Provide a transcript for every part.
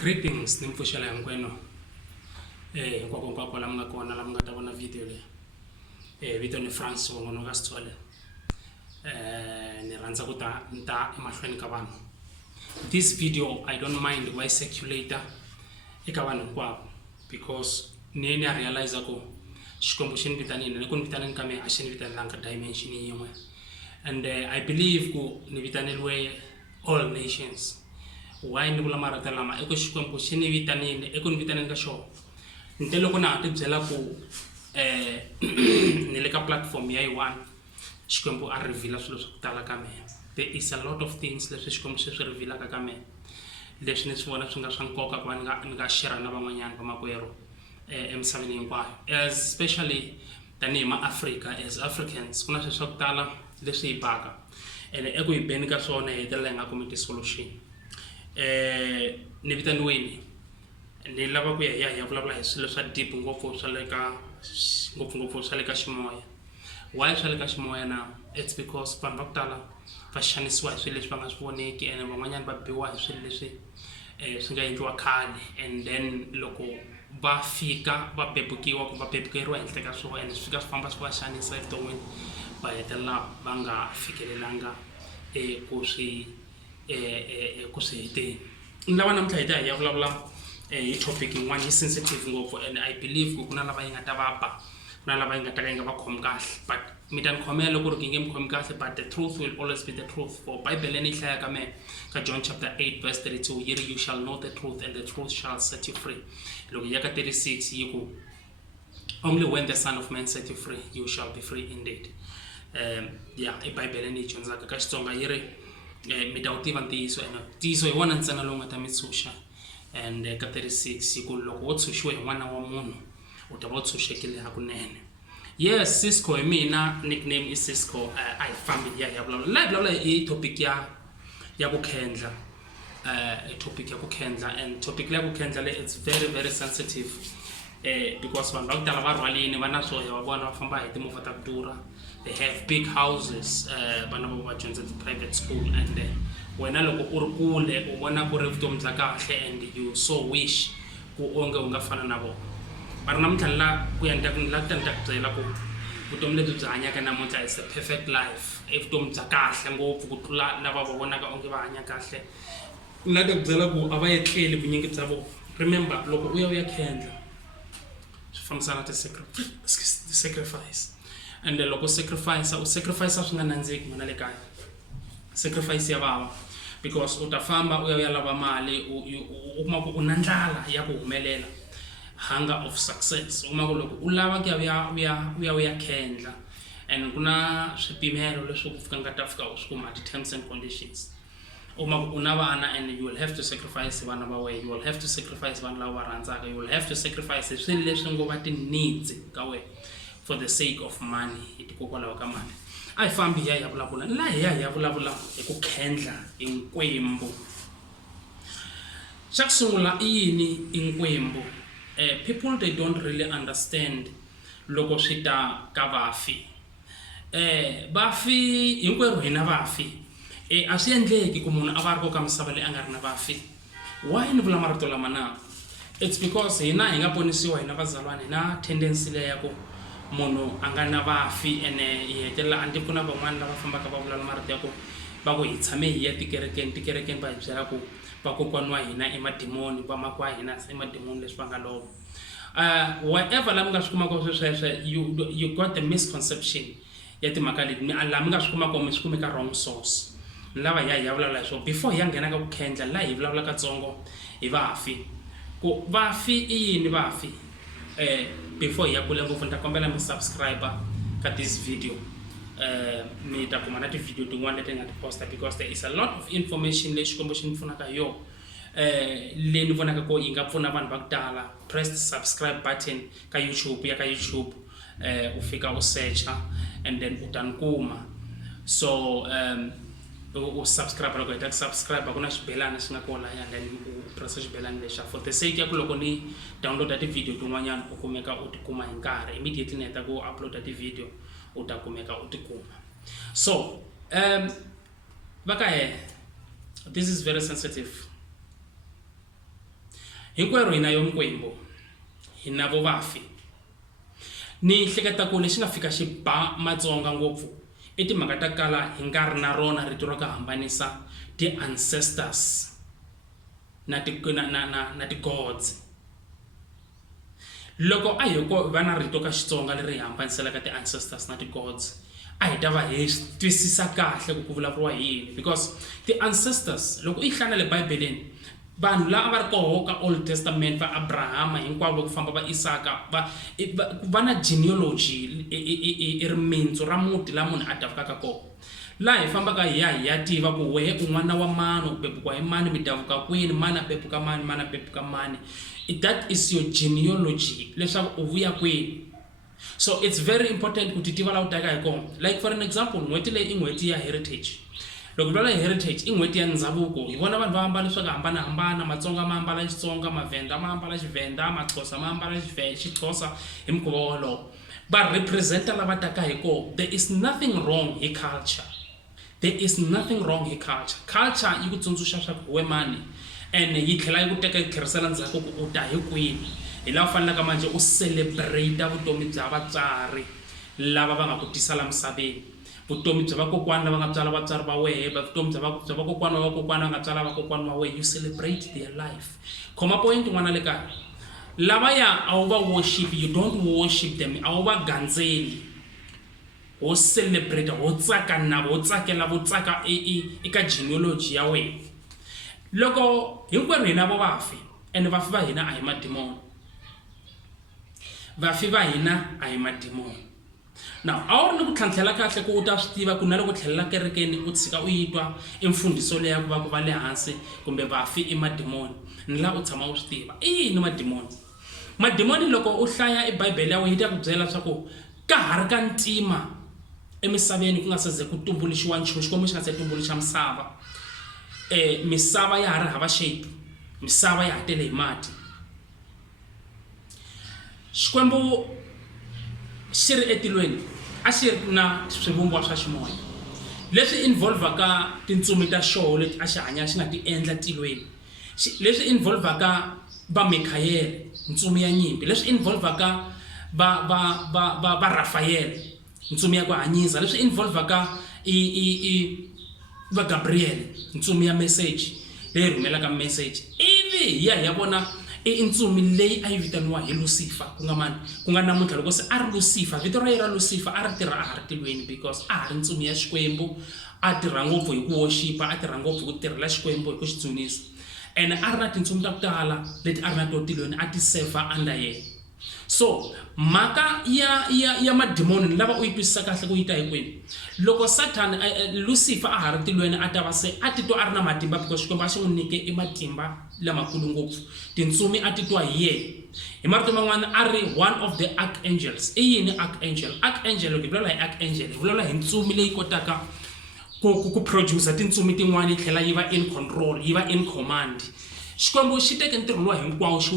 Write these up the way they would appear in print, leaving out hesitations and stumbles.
Greetings, nimfushela yankwenu. Nkwakho la mga kona la mga ta vona video le. Vito ni France ngono ka Sithole. Ni rhandza ku ta nta emahlweni ka vanhu. This video I don't mind why circulator eka vanhu hinkwavo because ni realize ku xikombo xi ni vitanile ni ku ni vitaneni ka mehe a xi ni vitanelanga dimension yin'we and I believe ku ni vitaneliwe all nations. Why ni vula marito lama eka xikwembu xi ni vitanile eku ni vitaneni ka xona nte loko na ha ti byela ku ni le ka platform ya yi-1 xikwembu a reveala swilo swa ku tala ka mehe. There is a lot of things leswi xikwembu xi swi revealaka ka mehe leswi ni swi vona swi nga swa nkoka ku va ni nga share na van'wanyana va makwerhu emisaveni hinkwayo, especially tanihi ma-Africa. As Africans ku na swilo swa ku tala leswi hi baka and eku hi beni ka swona hi hetelela hi nga kumi ti-solution. Ni vitaniweni ni lava ku ya vulavula hi swilo swa deep ngopfu swa le ka ngopfungopfu swa le ka ximoya. Why swa le ka ximoya na? It's because vanhu va ku tala va xanisiwa hi swilo leswi va nga swi voneki and van'wanyana va biwa hi swilo leswi swi nga endliwa khale and then loko va fika va bebukiwa ku va bebukeriwa henhla ka swona and swi fika swi famba swi va xanisa evuton'wini va hetelela va nga fikelelanga ku swi heteni. Ni lava namuntlha hi ta hi ya vulavula hi topic yin'wana yi sensitive ngopfu and I believe ku na lava yi nga ta va ba ku na lava yi nga ta ka yi nga va khomi kahle but mi ta ni khomela ku ri ki nge mi khomi kahle but the truth will always be the truth. For Bible ni hlaya ka mehe ka John chapter 8 verse 32 yi ri you shall know the truth and the truth shall set you free. Loko ya ka 36 yi ku only when the Son of Man set you free you shall be free indeed. I Bible ni yi dyondzaka ka Xitsonga yi ri mi ta wu tiva ntiyiso and ntiyiso hi wona ntsena lowu nga ta mi tshunxa and ka 36 yi ku loko wo tshunxiwe hi n'wana wa munhu u ta va u tshunxekile hakunene. Yes, Cisco hi mina, nickname is Cisco. A hi fambi ya vulavula vulavula hi topic ya ku khendla, topic ya ku khendla and topic leya ku khendla le it's very very sensitive because vanhu va ku tala va rhwalini va na swoya va vona va famba hi timovha ta ku durha. They have big houses, vana va va dyondza private school and wena loko u ri kule u vona ku ri vutomi bya kahle and you so wish ku onge u nga fana na vona. Mara namuntlha la ku ya la ku ta ni ta ku byela ku vutomi lebyi byi hanyaka namuntlha is a perfect life, i vutomi bya kahle ngopfu ku tlula lava va vonaka onge va hanya kahle. Ni la ta ku byela ku a va etleli vunyingi bya vona. Remember loko u ya khendla swi fambisana ti-sacrifice and loko sacrifice swi nga nandziki mana le kaya. Sacrifice ya vava because u ta famba u ya lava mali u kuma ku u na ndlala ya ku humelela, hunger of success. U kuma ku loko u lava ku ya khendla and ku na swipimelo leswi ku fika nga ta fika u swi kuma ti-terms and conditions. U kuma ku u na vana and you will have to sacrifice vana va wena, you will have to sacrifice vanhu lava va rhandzaka, you will have to sacrifice swilo leswi ngo va ti-needs ka wena for the sake of money, hikokwalaho ka mali. A hi fambi hi ya vulavula la hi ya vulavula hi ku khendla hi nkwembu. Xa ku sungula i yini i nkwembu? People they don't really understand loko swi ta ka vafi. Vafi hinkwerhu hina vafi. A swi endleki ku munhu a va ri ko ka misava leyi a nga ri na vafi. Why ni vula marito lama na? It's because hina hi nga ponisiwa hina vazalwana hina tendency leya ku munhu a nga na vafi ene hi hetelela a ni ku na van'wana lava fambaka va vulavula marito ya ku va ku hi tshame hi ya tikerekeni va hi byela ku vakokwani wa hina emadimoni vamaka wa hina emadimoni leswi va nga lova. Whatever la mi nga swi kumaka sweswe you got the misconception ya timhaka leti la mi nga swi kumaka mi swi kumeka wrong source. Ni lava hi ya vulavula hi swona before hi ya nghena ka ku khendla la hi vulavula katsongo hi vafi ku vafi i yini vafi. Before hi ya kule ngopfu ni ta kombela mi subscribe ka this video, mi ta kuma na ti-video tin'wana leti nga ti posta because there is a lot of information leyi xikombo xi ni pfunaka hi yona leyi ni vonaka ko yi nga pfuna vanhu va ku tala. Press the subscribe button ka YouTube, ya ka YouTube u fika u searcha and then u ta ni kuma. So u subscribe loko heta ku subscribe ku na xibelani xi nga kona and then u press xibelani lexa for the sake ya ku loko ni downloada ti-video tin'wanyana u kumeka u tikuma hi nkarhi immediately ni heta ku uploada ti-video u ta kumeka u tikuma. So va ka this is very sensitive. hinkwerhu hina yomkwembu hina vo vafi ni hleketa ku lexi nga fika xi ba Matsonga ngopfu i timhaka ta kala hi nga ri na rona rito ro ka hambanisa ti-ancestors na ti-gods. Loko a hi ko va na rito ka Xitsonga leri hi hambaniselaka ti-ancestors na ti-gods a hi ta va hi twisisa kahle ku vulavuriwa hi yini, because ti-ancestors loko i hlaya le Bibeleni vanhu lava va ri koho ka Old Testament va Abrahama hinkwavo loko famba va Isaka va na genealogy i rimintsu ra muti la munhu a davukaka kona, laha hi fambaka hi ya tiva ku wehe un'wana wa mani u bebuka hi mani mi davuka kwini, mani a bebuka mani, mani a bebuka mani. That is your genealogy, leswaku u vuya kwini. So it's very important ku tiva la u taka hi kona. Like for an example, n'hweti leyi i n'hweti ya heritage. Loko vulavula hi heritage i n'hweti ya ndhavuko, hi vona vanhu va ambala swa ku hambanahambana, Matsonga ma ambala Xitsonga, Mavhenda ma ambala Xivhenda, Maxhosa ma ambala Xixhosa hi mukhuva wolowo. Va representa lava taka hi kona. There is nothing wrong hi culture. There is nothing wrong hi culture. Culture yi ku tsundzuxa swa ku we mani, and yi tlhela yi ku teka yi tlherisela ndzhaku ku u ta hi kwini. Hi laha u fanelaka manje u celebrate vutomi bya vatswari lava va nga ku tisa la misaveni, vutomi bya vakokwani lava nga tswala vatswari va wehe, vutomi bya vakokwani va vakokwani va nga tswala vakokwani va wehe. You celebrate their life. Khoma point n'wana le kaya, lavaya a wu va worship, you don't worship them, a wu va gandzeli, ho celebrate, ho tsaka na ho tsakela vo tsaka eka genealogy ya wena. Loko hinkwenu hina vo vafi, and vafi va hina a hi madimoni, vafi va hina a hi madimoni. Now a wu ri ni ku tlhantlhela kahle ku u ta swi tiva ku na loko tlhelela kerekeni u tshika u yitwa mfundiso leya ku va ku va le hansi kumbe vafi i madimoni, ni la u tshama u swi tiva i yini madimoni. Madimoni loko u hlaya i Bibele ya wena yi ta ku byela swa ku ka ha ri ka ntima emisaveni ku nga se ze ku tumbuluxiwa nchumu, xikwembu xi nga se tumbuluxa misava. Misava ya ha ri hava shape, misava ya ha tele hi mati. Xikwembu xi ri etilweni a xi ri na swivumbiwa swa ximoya leswi involvaka tintsumi ta xoho leti a xi hanya xi nga ti endla tilweni, leswi involvaka va Mikhayele ntsumi ya nyimpi, leswi involvaka va Rafael ntsumi ya ku hanyisa, leswi involvaka va Gabriel ntsumi ya message leyi rhumelaka message. Ivi ya vona i ntsumi leyi a yi vitaniwa hi Lucifer, ku nga mani, ku nga namuntlha loko se a ri Lucifer, vito ra yena ra Lucifer a ri tirha a ha ri tilweni, because a ha ri ntsumi ya Xikwembu, a tirha ngopfu hi ku worshipa, a tirha ngopfu hi ku tirhela Xikwembu hi ku xi dzunisa, and a ri na tintsumi ta ku tala leti a ri na to tilweni a ti serva under yena. So mhaka ya madimoni lava u yi twisisa kahle ku yi ta hi kwini. Loko Satan Lucifer a ha ri tilweni a ta va se a titwa a ri na matimba, because Xikwembu a xi n'wi nyike i matimba lamakulu ngopfu, tintsumi a titwa hi yena. Hi marito man'wana a ri one of the archangels. I yini archangel? Archangel loko hi vulavula hi archangel hi vulavula hi ntsumi leyi kotaka ku producer tintsumi tin'wana yi tlhela yi va in control, yi va in command. Xikwembu xi teke ntirho lowa hinkwawo xi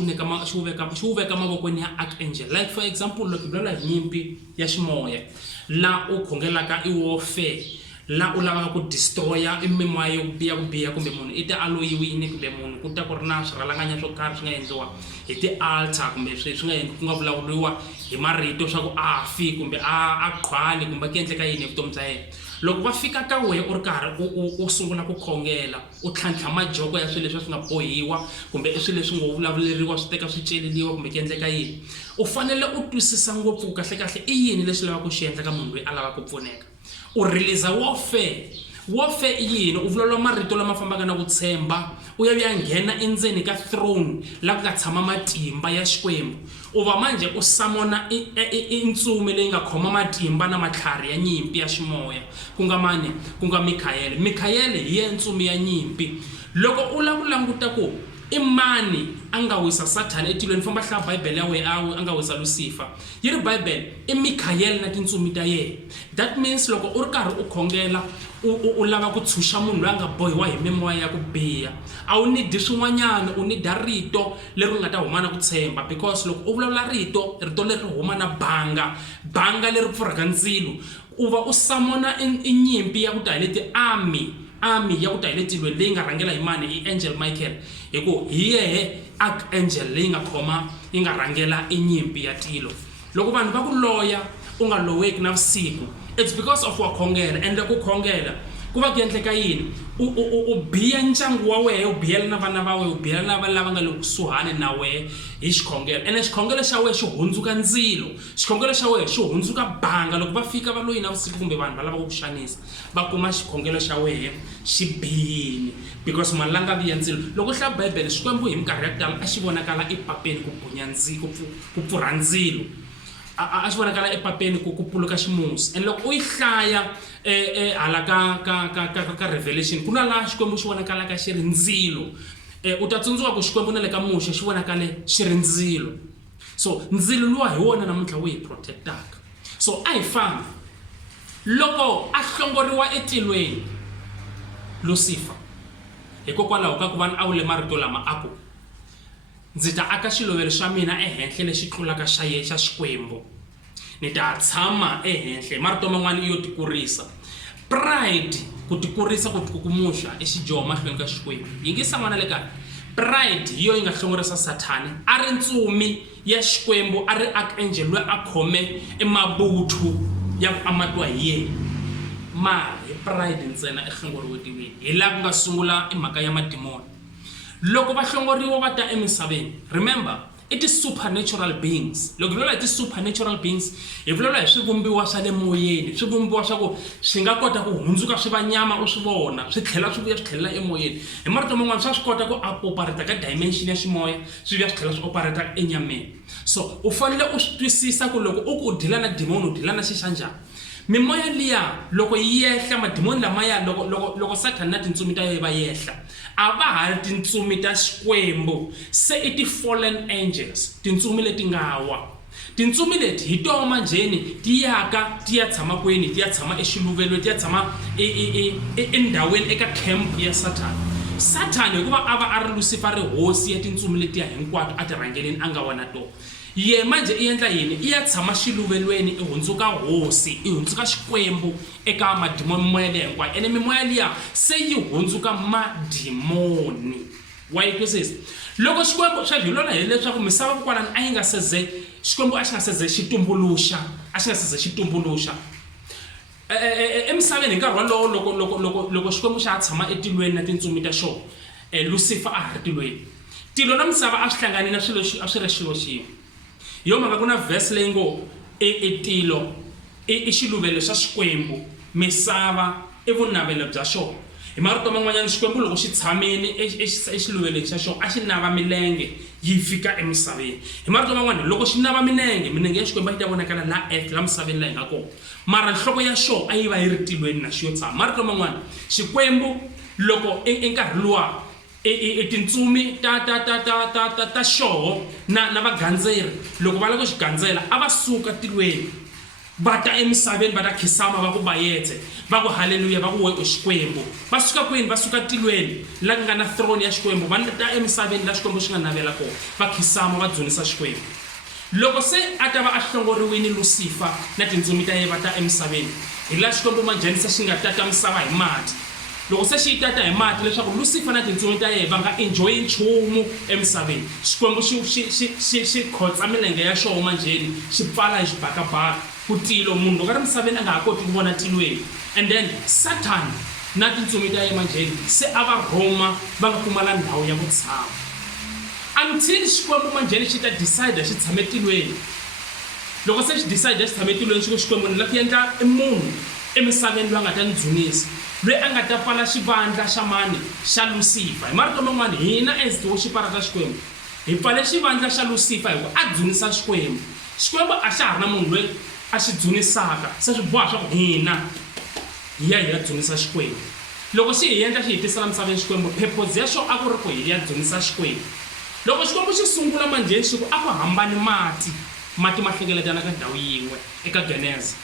wu veka mavokweni ya archangel. Like for example loko hi vulavula hi nyimpi ya ximoya la u khongelaka i warfare, la u lavaka ku destroya i mimoya yo biha kumbe munhu i ti aloyiwini kumbe munhu ku ta ku ri na swirhalanganya swo karhi swi nga endliwa hi ti-altar kumbe swi nga ku nga vulavuriwa hi marito swa ku a fi kumbe a qhwali kumbe ku endleka yini hi vutomi bya yena. Loko va fika ka wehe u ri karhi u sungula ku khongela u tlhantlha majoko ya swilo leswi swi nga bohiwa kumbe i swilo leswi ngo vulavuleriwa swi teka swi celeriwa kumbe ku endleka yini, u fanele u twisisa ngopfu kahle i yini leswi lavaka ku xi endla ka munhu loyi a lavaka ku pfuneka. U release warfare i yini? U vulavula marito lama fambaka na ku tshemba, u ya nghena endzeni ka throne la ku nga tshama matimba ya Xikwembu. U va manje u samona i ntsumi leyi nga khoma matimba na matlhari ya nyimpi ya ximoya, ku nga mani? Ku nga Mikhayele. Mikhayele hi yena ntsumi ya nyimpi. Loko u lava ku languta ku i mani a nga wisa Satan etilweni, famba hlaya Bibele ya wena a nga wisa Lucifer, yi ri Bibele i Mikhayele na tintsumi ta yena. That means loko u ri karhi u khongela u lava ku tshunxa munhu loyi a nga bohiwa hi mimoya ya ku biha, a wu nidi swin'wanyana, u nida rito leri nga ta huma na ku tshemba, because loko u vulavula rito leri huma na banga leri pfurhaka ndzilo, u va u samona i nyimpi ya ku ta hi leti army army ya ku ta hi le tilweni leyi nga rhangela hi mani hi Angel Michael hi ku hi yehe Archangel leyi nga khoma yi nga rhangela inyimpi ya tilo loko vanhu va ku loya u nga loweki navusiku it's because of wa khongela and loko khongela ku va ku endleka yini u biya ndyangu wa wehe u biyela na vana va wehe u biyela na lava nga le kusuhani na wehe hi xikhongelo ene xikhongelo xa wehe xi hundzuka ndzilo xikhongelo xa wehe xi hundzuka banga loko va fika va loyi navusiku kumbe vanhu va lava ku xanisa va kuma xikhongelo xa wehe xi biyini because malanga ya ndzilo loko u hlaya Bibele Xikwembu hi minkarhi ya ku tala a xi vonakala epapeni ku bunya ku pfurha ndzilo a xi vonakala epapeni ku puluka ximusi and loko u yi hlaya hala ka Revelation ku na laha Xikwembu xi vonakalaka xi ri ndzilo u ta tsundzuka ku Xikwembu na le ka Muxe xi vonakale xi ri ndzilo so ndzilo luwa hi wona namuntlha wu hi protectaka so a hi fambi loko a hlongoriwa etilweni Lucifer hikokwalaho ka ku va a vule marito lama a ku ndzi ta aka xilovelo xa mina ehenhla lexi tlulaka xa Xikwembu ni ta tshama ehenhla marito man'wana yo tikurisa pride ku tikurisa ku tikukumuxa exijoma mahlweni ka Xikwembu yingisa n'wana le kaya pride hi yo yi nga hlongorisa Sathani a ri ntsumi ya Xikwembu a ri archangel loyi a khome emabuthu ya ku amatiwa hi yena hi pride ntsena ehlongoriwetiwini hi laha ku nga sungula mhaka ya madimoni loko va hlongoriwa va ta emisaveni remember it is supernatural beings loko vulavula hi supernatural beings hi vulavula hi swivumbiwa swa le moyeni swivumbiwa swa ku swi nga kota ku hundzuka swi va nyama u swi vona swi tlhela swi vuya swi tlhelela emoyeni hi marito man'wana swa swi kota ku operate ka dimension ya ximoya swi vuya swi tlhela swi operate enyameni so u fanele u swi twisisa ku loko u dila na demon u dila na xi xa njhani mimoya liya loko yi yehla madimoni lamaya loko Satan na tintsumi ta yena va yehla a va ha ri tintsumi ta Xikwembu se i ti-fallen angels tintsumi leti nga wa tintsumi leti hi tona manjheni ti yaka ti ya tshama kweni ti ya tshama exiluvelweni ti ya tshama endhawini eka camp ya Satan hikuva a va a ri Lucifer ri hosi ya tintsumi letiya hinkwato a ti rhangeleni a nga wana tona ye manje i endla yini i ya tshama xiluvelweni i hundzuka hosi i hundzuka Xikwembu eka madimoni moya leya hinkwayo ene mimoya liya se yi hundzuka madimoni wa yi twisisa loko Xikwembu swa hilona hileswaku misava kwalani a yi nga seze Xikwembu a xi nga seze xitumbuluxa emisaveni hi nkarhi walowo loko Xikwembu xa tshama etilweni na tintsumi ta xona Lucifer a ha ri tilweni tilo na misava a swi hlangani na swilo a swi ri xilo xin'we yo maka ku na verse leyi ngo tilo i xiluvelo xa Xikwembu misava i vunavelo bya xona hi marito man'wanyana Xikwembu loko xi tshameni exiluvelweni xa xona a xi nava milenge yi fika emisaveni hi marito man'wana loko xi nava milenge ya Xikwembu a yi ta vonakala la earth la misaveni la hi nga kona mara nhloko ya xona a yi va yi ri tilweni na xi yo tshama marito man'wana Xikwembu loko enkarhi luwa tintsumi ta xoho na vagandzeri loko va lava ku xi gandzela a va suka tilweni va ta emisaveni va ta khisama va ku bayetse va ku haleluya va ku we Xikwembu va suka kwini va suka tilweni la nga na throne ya Xikwembu va ta emisaveni la Xikwembu xi nga navela kona va khisama va dzunisa Xikwembu loko se a ta va a hlongoriwini Lucifer na tintsumi ta yena va ta emisaveni hi la Xikwembu manjhenisa xi nga tata misava hi mati loko se xi tata hi mati leswaku Lucifer na tintsumi ta yena va nga enjoy nchumu emisaveni Xikwembu xi khotsa milenge ya xona manjheni xi pfala hi xibakabaka ku tilo munhu loko a ri misaveni a nga ha koti ku vona tilweni and then Satan na tintsumi ta yena manjheni se a va rhoma va nga kumala ndhawu ya ku tshama until Xikwembu manjheni xi ta decide xi tshame tilweni loko se xi decide xi tshame tilweni Xikwembu ni la ku endla munhu emisaveni loyi a nga ta ni dzunisa loyi a nga ta pfala xivandla xa mani xa Lucifer hi marito man'wana hina as ti-worshipera ta Xikwembu hi pfale xivandla xa Lucifer hi ku a dzunisa Xikwembu a xa ha ri na munhu loyi a xi dzunisaka se swi boha swa ku hina hi ya dzunisa Xikwembu loko xi hi endla xi hi tisela misaveni Xikwembu purpose ya xona a ku ri ku hi ya dzunisa Xikwembu loko Xikwembu xi sungula manjheni xi ku a ku hambani mati ma hlengeletana ka ndhawu yin'we eka Genesis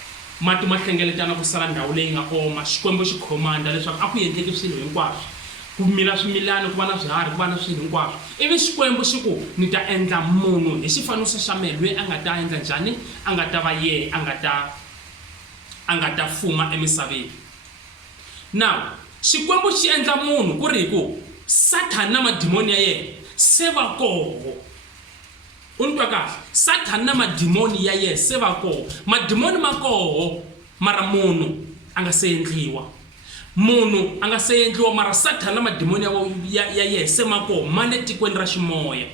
mati ma hlengeletana ku sala ndhawu leyi nga oma Xikwembu xi commanda leswaku a ku endleki swilo hinkwaswo ku mila swimilana ku va na swiharhi ku va na swilo hinkwaswo ivi Xikwembu xi ku ni ta endla munhu hi xifaniso xa mehe loyi a nga ta endla njhani a nga ta va yehe a nga ta fuma emisaveni now xikwembu xi endla munhu ku ri ku Satan na madimoni ya yena se va koho. Untwa kahle, Satan na madimoni ya yena se va koho. Madimoni ma koho mara munhu anga se endliwa. Munhu anga se endliwa mara Satan na madimoni ya yena se ma koho mane tikweni ra ximoya.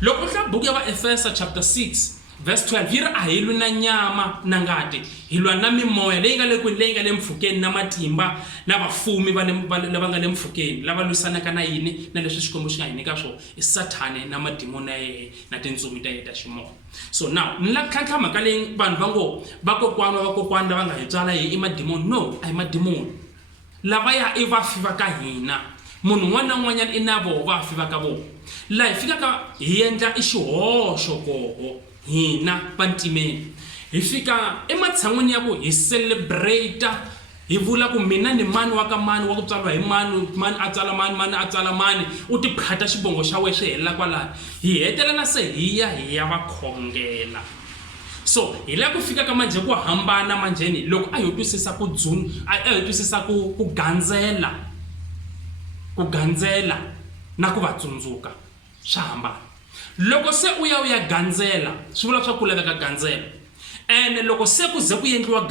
Loko hla buku ya va Efesa chapter 6 verse 12 yiri a hi lwi na nyama na ngati, hi lwa na mimoya leyi nga le kwini, leyi nga le mfukeni na matimba na vafumi lava nga le mfukeni lava lwisanaka na yini na leswi xikwembu xi nga hi nyika swona i Sathane na madimoni ya yena na tindzumi ta yena ta ximoya. So now ni la tlhantlha mhaka leyi vanhu va ngo vakokwani lava nga hi tswala hi i madimoni. No, a hi madimoni lavaya i vafi va ka hina. Munhu un'wana na un'wanyana i na voho vafi va ka vona. Laha hi fikaka hi endla i xihoxo koho hina vantimeni, hi fika ematshan'wini ya ku hi celebrate, hi vula ku mina ni mani wa ka mani wa ku tswariwa hi mani a tsala mani a tsala mani, u ti phata xibongo xa wena xi helela kwalani. Hi hetelela se hi ya va khongela. So hi la ku fika ka manje ku hambana manjeni loko a hi twisisa ku a hi twisisa ku gandzela na ku va tsundzuka swa hambana. Loko se u ya gandzela swi vula swa ku laveka gandzelo, ene loko se ku ze ku endliwa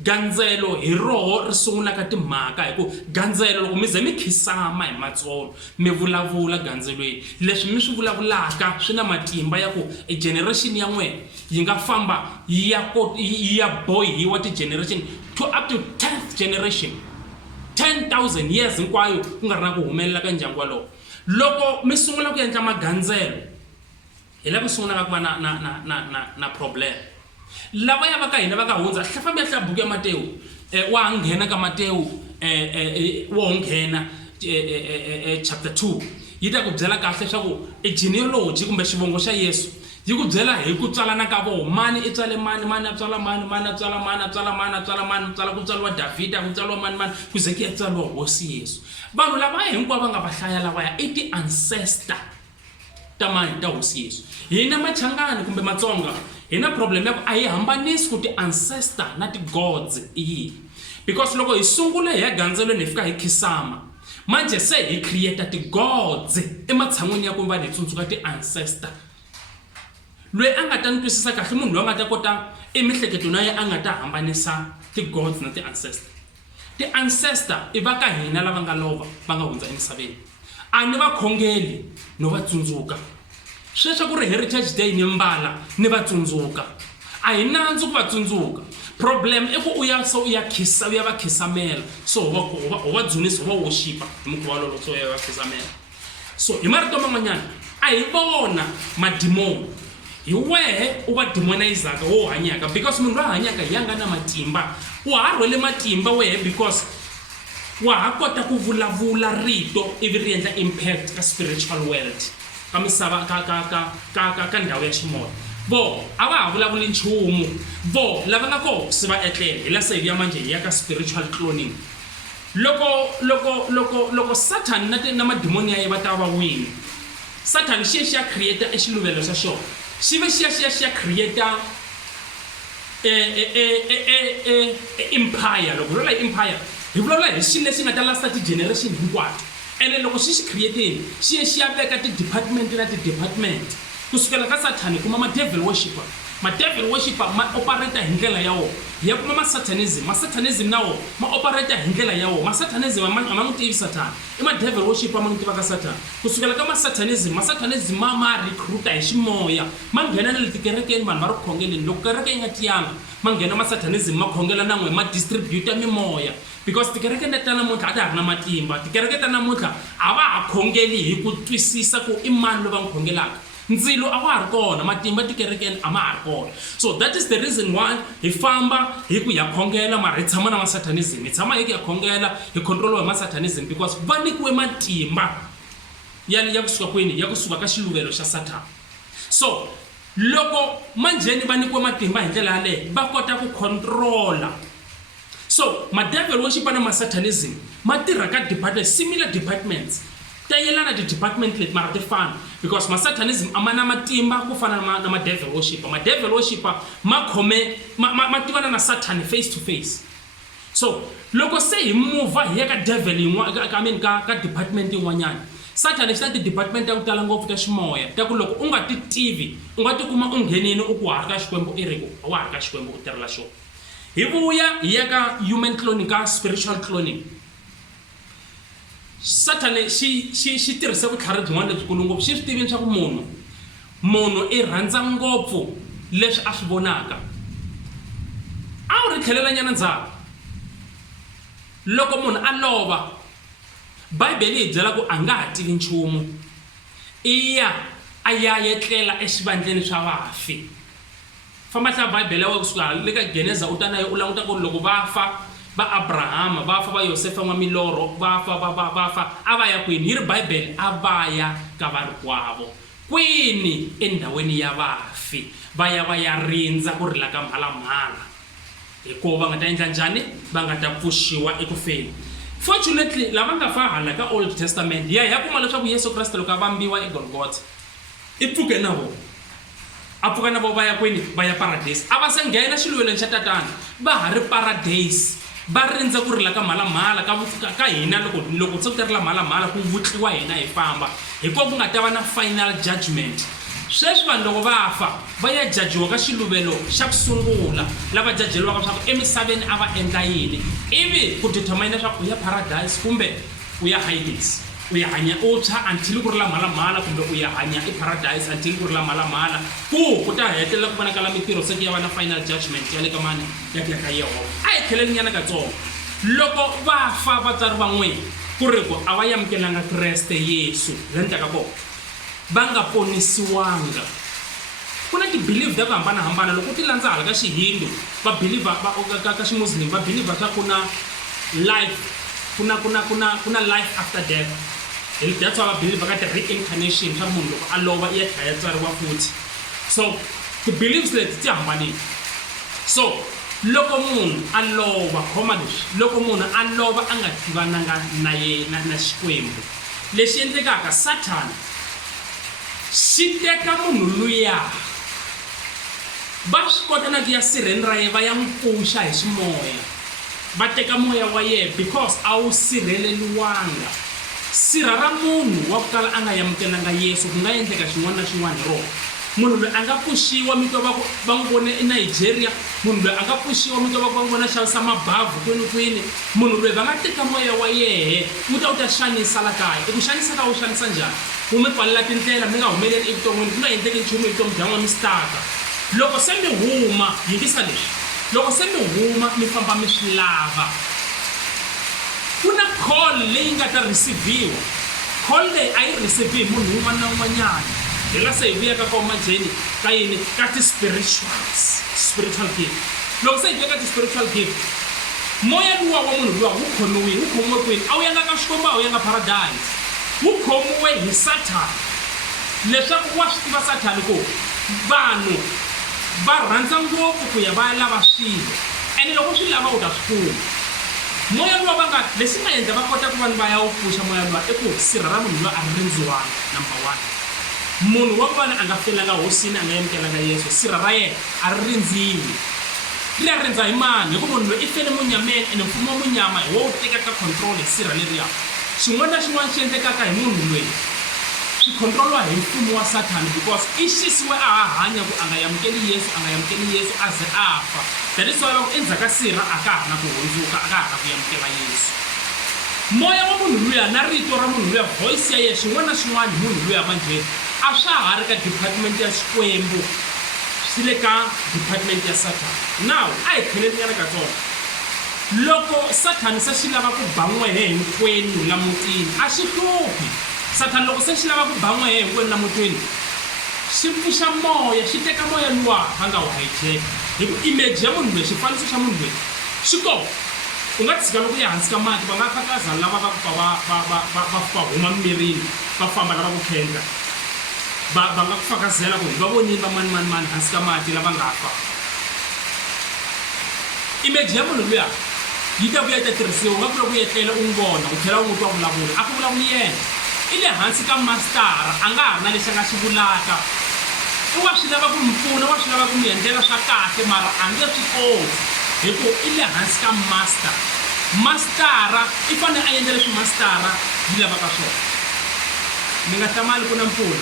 gandzelo hi roho ri sungulaka timhaka hi ku gandzelo loko mi ze mi khisama hi matsolo mi vulavula ganzelweni, leswi mi swi vulavulaka swi na matimba ya ku e generation ya n'wina yi nga famba yi ya bohiwa ti-generation to up to 10th generation, 10,000 years hinkwayo ku nga ri na ku humelela ka ndyangu walowo. Loko mi sungula ku endla magandzelo hi la ku sungula ku va na problem. Lavaya va ka hina va nga hundza hlafambi ya buku ya Matewu wa nghena ka Matewu wo nghena chapter 2 yi ta ku byela kahle swa ku genealogy kumbe xivongo xa Yesu yi ku byela hi ku tswalana ka voho, mani i tswale mani a tswala mani a tswala ku tswaliwa Davhida, ku tswaliwa mani ku ze ku ya tswaliwa hosi Yesu. Vanhu lavaya hinkwavo va nga va hlaya lavaya i ti-ancestor ta mani ta hosi Yesu. Hina Machangani kumbe Matsonga hi na problem ya ku a hi hambanisi ku ti-ancestor na ti-gods i yini, because loko hi sungula hi ya gandzelweni hi fika hi khisama manje se hi create ti-gods ematshan'wini ya ku va hi tsundzuka ti-ancestor. Loyi a nga ta ni twisisa kahle munhu loyi a nga ta kota emihleketo na ye a nga ta hambanisa ti-gods na ti-ancestor. Ti-ancestor i va ka hina lava nga lova va nga hundza emisaveni, a ni va khongeli no va tsundzuka. Sweswo ku ri Heritage Day ni mbala ni va tsundzuka, a hi nandzu ku va tsundzuka. Problem i ku u ya va khisamela, so u va dzunisa, u va worshipa hi mukhuva lolo, so ya va khisamela. So hi marito man'wanyana a hi vona madimoni, hi wehe u va demonizaka wo hanyaka, because munhu loyi a hanyaka hi yanga na matimba, u ha rhwele matimba wehe because wa ha kota ku vulavula rito ivi ri endla impact ka spiritual world, ka misava ka ndhawu ya ximoya. Vo a va ha vulavuli nchumu, vo lava nga koho swi va etlele hi la side ya manje hi ya ka spiritual cloning. Loko Satan na madimoni ya ye va ta va wini, Satan xi ya create e xiluvelo xa xona, xi ve xi ya create empire. Loko vulavula hi empire hi vulavula hi xilo lexi nga ta lasta ti-generation hinkwato, ene loko xi createni xi ya veka ti-department na ti-department. Kusukela ka Satan kuma ma-devil worshiper ma operate hi ndlela ya wona, ya kuma ma-satanism na wona ma operate hi ndlela ya wona. Ma-satanism ma n'wi tivi Satan, i ma-devil worshiper ma n'wi tiva ka Satan. Kusukela ka ma-satanism ma recruita hi ximoya, ma nghena na le tikerekeni vanhu va ri khongeleni. Loko kereke yi nga tiyanga ma nghena ma-satanism ma khongela na n'we ma distributa mimoya, because tikereke ta namuntlha a ta ha ri na matimba. Tikereke ta namuntlha a va ha khongeli hi ku twisisa ku i mani loyi va n'wi khongelaka, ndzilo a wa ha ri kona, matimba tikerekeni a ma ha ri kona. So that is the reason why hi famba hi ku ya khongela mara hi tshama na ma-satanism, hi tshama hi ku ya khongela hi control hi ma-satanism, because va nikiwe matimba ya kusuka kwini, ya kusuka ka xiluvelo xa Satan. So loko manjeni va nikiwe matimba hi ndlela yaleyo va kota ku controla. So ma-devil worshiper na ma-satanism ma tirha ka department, similar departments ta yelana ti-department leti mara ti fana, because ma-satanism a ma na matimba ku fana na ma-devil worshiper. Ma-devil worshiper ma tivana na Satan face to face, So loko se hi muva hi ya ka devil ka department yin'wanyana, Satan xi na ti-department ta ku tala ngopfu ta ximoya ta ku loko u nga ti tivi u nga tikuma u nghenini u ku wa ha ri ka Xikwembu i ri ku wa ha ri ka Xikwembu u tirhela xona. Hi vuya hi ya ka human cloning ka spiritual cloning. Satan xi tirhisa vutlhari byin'wana lebyikulu ngopfu, xi swi tivini swa ku munhu i rhandza ngopfu leswi a swi vonaka. A wu ri tlhelelanyana ndzhaku, loko munhu a lova Bibele yi byela ku a nga ha tivi nchumu, i ya a ya etlela exivandleni swa vafi. Famba hlaya Bibele ya wena kusuka le ka Geneza u ta na u languta ku loko va fa va Abrahama, va fa va Yosefa n'wamilorho, va fa a va ya kwini? Yi ri Bibele a va ya ka varikwavo kwini? Endhawini ya vafi, va ya rindza ku rila ka mhalamhala, hikuva va nga ta endla njhani? Va nga ta pfuxiwa ekufeni. Fortunately lava nga fa hala ka Old Testament ya kuma leswaku Yesu Kreste loko a vambiwa eGolgotha i pfuke na vona, a pfuka na vona va ya kwini? Va ya paradise. A va se nghena xilweleni xa tatana, va ha ri paradise, va rindza ku rila ka mhalamhala ka hina. Loko se ku ta rila mhalamhala ku vutliwa hina hi famba, hikuva ku nga ta va na final judgment. Sweswi vanhu loko va fa va ya jajiwa ka xiluvelo xa ku sungula, lava jajeliwaka swa ku emisaveni a va endla yini, ivi ku determine swa ku u ya paradise kumbe u ya Hades, u ya hanya u tshwa until ku rila mhalamhala, kumbe u ya hanya paradise until ku rila mhalamhala, ku ta hetelela ku vonakala mintirho se ku ya va na final judgment ya le ka mani? Ya ka Yehova. A hi tlheleni nyana katsongo, loko va fa vatswari va n'wina ku ri ku a va amukelanga Kreste Yesu le ndzhaku ka kona, va nga ponisiwanga. Ku na ti-believe ta ku hambanahambana. Loko u ti landza hala ka Xihindu va believe ka Ximuslim va believe swa ku na life, ku na life after death. That's why va believe ka ti-reincarnation, swa munhu loko a lova i ya tlhela tswariwa futhi. So ti-beliefs leti ti hambanile. So loko munhu a lova, khoma leswi, loko munhu a lova a nga tivananga na Xikwembu, lexi endlekaka Satan xi teka munhu luya, va swi kota na ku ya sirheni ra yena va ya n'wi pfuxa hi ximoya, va teka moya wa yena because a wu sirheleliwanga. Sirha ra munhu wa ku kala a nga amukelanga Yesu ku nga endleka xin'wana na xin'wana hi rona. Munhu loyi a nga pfuxiwa mito va n'wi vone eNigeria, munhu loyi a nga pfuxiwa mito va n'wi vona xavisa mabhavhu kwini. Munhu loyi va nga teka moya wa yena wu ta xanisa la kaya. Eku xanisa ka wu xanisa njhani? Wu mi pfalela tindlela, mi nga humeleli evuton'wini, ku nga endleki nchumu hi vutomi bya n'wina mi staka. Loko se mi huma, yingisa leswi, loko se mi huma mi famba mi swi lava, ku na call leyi nga ta receiviwa. Call leyi a yi receive hi munhu un'wana na un'wanyana. Hi la se hi vuya ka komajeni ka yini? Ka spiritual gift. Loko se hi vuya ka ti-spiritual gift, moya luwa wa munhu luwa wu khomiwe kwini? A wu yanga ka Xikwembu, a wu yanga paradise, wu khomiwe hi Satan. Leswaku wa swi tiva Satan ku vanhu va rhandza ngopfu ku ya va ya lava swilo, ene loko swi lava u ta swi kuma. Moya luwa va nga, leswi nga endla va kota ku vanhu va ya wu pfuxa moya luwa i ku sirha ra munhu luwa a ri rindziwanga. Number one, munhu wa ku vana a nga felanga hosini, a nga amukelanga Yesu, sirha ra yena a ri rindziwi. Ri ya rindza hi mani? Hikuva munhu loyi i fele munyameni, ene mfumo wa munyama hi wo wu tekaka control hi sirha leriya. Xin'wana na xin'wana xi endlekaka hi munhu loyi swi controliwa hi mfumo wa Satan, because i xisiwe a hanya ku a nga amukeli Yesu a ze a fa. That is why loko endzhaku ka sirha a ka ha na ku hundzuka, a ka ha na ku amukela Yesu. Moya wa munhu luya na rito ra munhu luya, voice ya yena, xin'wana na xin'wana munhu luya manjheni a swa ha ri ka department ya Xikwembu, swi le ka department ya Satan. Now a hi tlheleni nyana katsongo, loko Satan se xi lava ku ba n'wehe hinkwenu la mutini, a xi hluphi. Satan loko se xi lava ku ba n'wehe hinkwenu la mutini, xi pfuxa moya, xi teka moya luwa va nga wu hijack. Hi ku image ya munhu loyi, xifaniso xa munhu loyi xi kona. U nga tshika loko ya hansi ka mati, va nga phakaza lava va va huma mimirini, va famba lava ku khendla, va nga ku fakazela ku hi va vonini va mani hansi ka mati lava nga fa. Image ya munhu luya yi ta vuya yi ta tirhisiwa. U nga vula ku etlela u n'wi vona, u tlhela u n'wi twa vulavula, a ku vulavuli yena, i le hansi ka mastara, a nga ha ri na lexi a nga xi vulaka. Wa swi lava ku mi pfuna, wa swi lava ku mi endlela swa kahle, mara a nge swi koti. hikuva i le hansi ka mastara i fanele a endla leswi mastara yi lavaka swona. Mi nga hlamali ku na mpfula.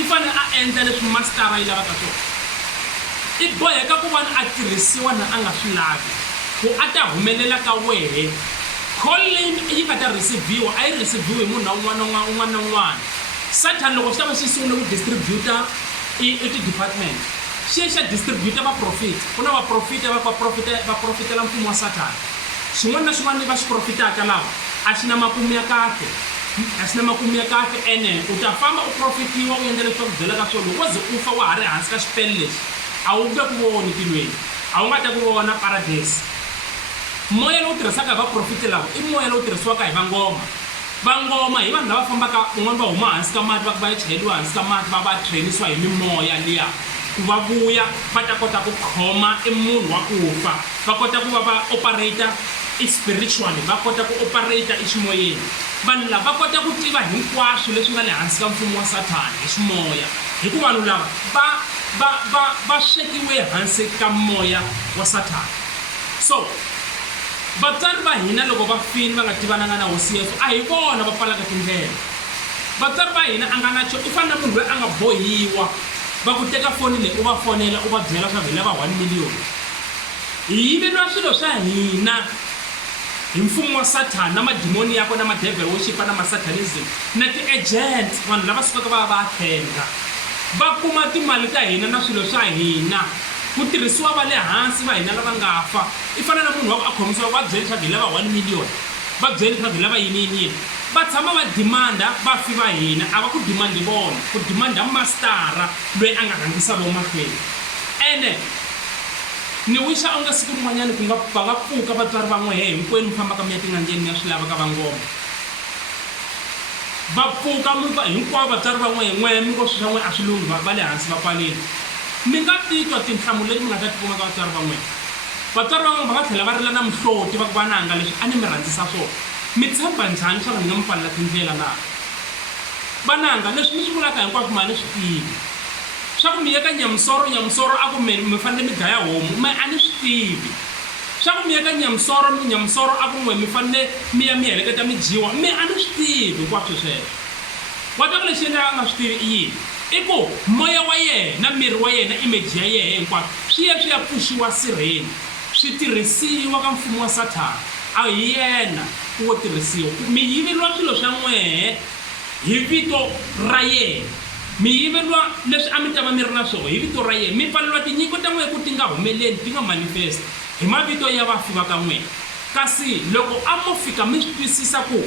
I fanele a endla leswi mastara yi lavaka swona. I boheka ku va a tirhisiwa na a nga swi lavi ku a ta humelela ka wehe. Call leyi yi nga ta receive-iwa a yi receive-iwi hi munhu un'wana na un'wana. Satan loko xi ta va xi sungule ku distributa i ti-department xi xa distributa vaprofita. Ku na vaprofita va profitela mfumo wa Satan. Xin'wana na xin'wana va xi profitaka lava a xi na makumu ya kahle. A xi na makumu ya kahle ene u ta famba u profitiwa u endla leswaku byela ka swona loko wo ze u fa wa ha ri hansi ka xipele lexi a wu nge ku voni tilweni a wu nga ta ku vona paradise. Moya lowu tirhisaka hi vaprofiti lava i moya lowu tirhisiwaka hi vangoma hi vanhu lava fambaka un'wana va huma hansi ka mati va ya chayeriwa hansi ka mati va trainisiwa hi mimoya liya ku va vuya va ta kota ku khoma i munhu wa ku fa va kota ku va operate spiritually va kota ku operate eximoyeni. Vanhu lava va kota ku tiva hinkwaswo leswi nga le hansi ka mfumo wa Sathana hi ximoya hikuva vanhu lava va swekiwe hansi ka moya wa Sathana. So vatswari va hina loko va fini va nga tivananga na hosi Yesu a hi vona va pfalaka tindlela. Vatswari va hina a nga na i fanele munhu loyi a nga bohiwa va ku teka foni leyi u va fonela u va byela swa hi lava 1 million. Hi yiveriwa swilo swa hina hi mfumo wa Sathana na madimoni yako na madevil worship na masatanism na ti-agent vanhu lava sukaka va thenga va kuma timali ta hina na swilo swa hina ku tirhisiwa va le hansi va hina lava nga fa. I fanele na munhu wa ku a khomisiwa va byeli swa hi lava 1 million va byeli swa hi lava yini va tshama va dimanda va fi va hina a va ku dimandi vona ku dimanda mastara loyi a nga rhangisa vo mahlweni. Ene ni wisha a nga siku rin'wanyana ku nga va nga pfuka vatswari van'we hinkwenu mi fambaka mi ya tin'angeni ya swi lavaka va ngoma va pfuka hinkwavo vatswari van'we n'we mi ngo swi swa n'we a swi lungi va le hansi va pfaleli. Mi nga titwa tinhlamulo leti mi nga ta tikuma ka vatswari van'we va nga tlhela va rila na mihloti va ku vananga leswi a ni mi rhandzisa swona mi tshemba njhani leswaku ni nga mi pfalela tindlela laha vananga leswi mi swi vulaka hinkwaswo mali ni swi tivi swa ku mi ya ka nyamusoro a ku mi fanele mi dlaya homu me a ni swi tivi swa ku mi ya ka nyamusoro a ku n'we mi fanele mi ya mi heleketa mi dyiwa me a ni swi tivi hinkwaswo sweswo. Wa twa ku lexi endlaka a nga swi tivi i yini i ku moya wa yena miri wa yena image ya yena hinkwaswo swi ya pfuxiwa sirheni swi tirhisiwa ka mfumo wa Sathana a hi yena wo tirhisiwa. Mi yiveriwa swilo swa n'wehe hi vito ra yena mi yiveriwa leswi a mi ta va mi ri na swona hi vito ra yena mi pfaleliwa tinyiko ta n'wehe ku ti nga humeleli ti nga manifest hi mavito ya vafi va ka n'wehe. Kasi loko a mo fika mi swi twisisa ku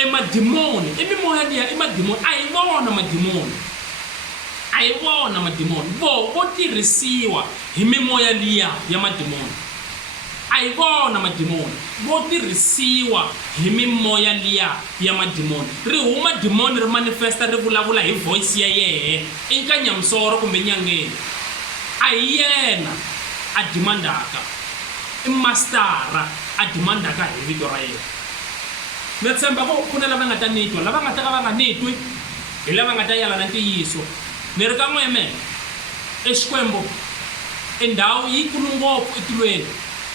emadimoni i mimoya liya i madimoni a hi vona madimoni vo tirhisiwa hi mimoya liya ya madimoni. A hi vona madimoni vo tirhisiwa hi mimoya liya ya madimoni. Ri huma dimoni ri manifesta ri vulavula hi voice ya yehe eka nyamusoro kumbe nyangeni a hi yena a dimandaka i mastara a dimandaka hi vito ra yena. Mi tshemba ku na lava nga ta nitwa lava nga ta ka va nga nitwi hi lava nga ta yala na ntiyiso. Ni ri ka n'weme exikwembu endhawu yi kulu ngopfu etilweni.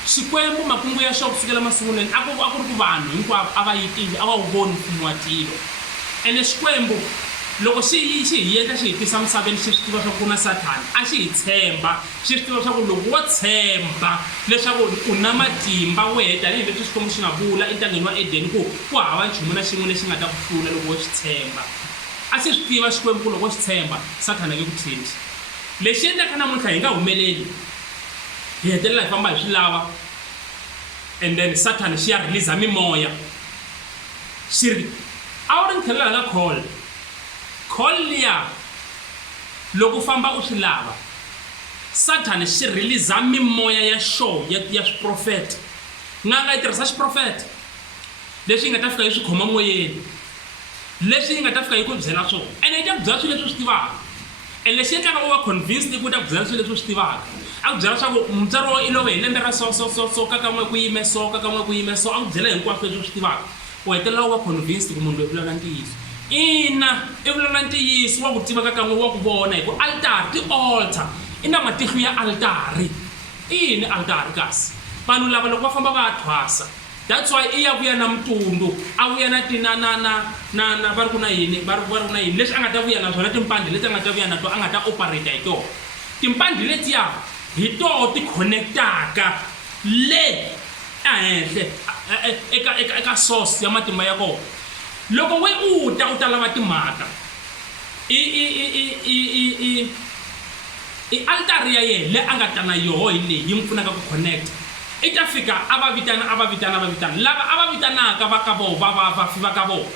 Xikwembu makungu ya xona kusukela masungulweni a ku ri ku vanhu hinkwavo a va yitile a va wu voni mfumo wa tilo. Ene xikwembu loko xi hi endla xi hi tisa misaveni xi swi tiva swa ku na Sathana a xi hi tshemba xi swi tiva swa ku loko wo tshemba leswaku u na matimba wehe tanihileswi xikwembu xi nga vula entangeni wa Edeni ku hava nchumu na xin'we lexi nga ta ku hlula loko wo xi tshemba. A xi swi tiva xikwembu ku loko wo xi tshemba Sathana nge ku tshembi. Lexi endlaka namuntlha hi nga humeleli hi hetelela hi famba hi swi lava and then Sathana xi ya release mimoya xi ri a wu ri tlhelela ka call liya loko famba u swi lava Sathana xi release mimoya ya show ya swiprofeta nga yi tirhisa xiprofeta leswi yi nga ta fika yi swi khoma moyeni leswi yi nga ta fika yi ku byela swona ene yi ta ku byela swilo leswi swi tivaka and lexi endlaka u va convinced ku ta ku byela swilo leswi swi tivaka a ku byela leswaku mutswari wo i love hi lembe ra so kakan'we ku yime so kakan'we ku yime so a ku byela hinkwaswo leswi swi tivaka u hetelela u va convinced ku munhu loyi vulavula ntiyiso. Ina i vulavula ntiyiso wa ku tiva kakan'we wa ku vona hi ku altari ti-altar i na matihlo ya altari ini altari kasi vanhu lava loko va famba va thwasa that's why iya vuya na mtundu a vuya na va ri ku na yini leswi a nga ta vuya na swona timpandi leti a nga ta vuya na to a nga ta operate hi tona timpandi letiya hi toho ti connectaka le ehenhle eka source ya matimba ya kona loko we u ta lava timhaka i altari ya yena le a nga ta na yoho hi leyi yi n'wi pfunaka ku connect i ta fika a va vitana lava a va vitanaka va ka vona vafi va ka vona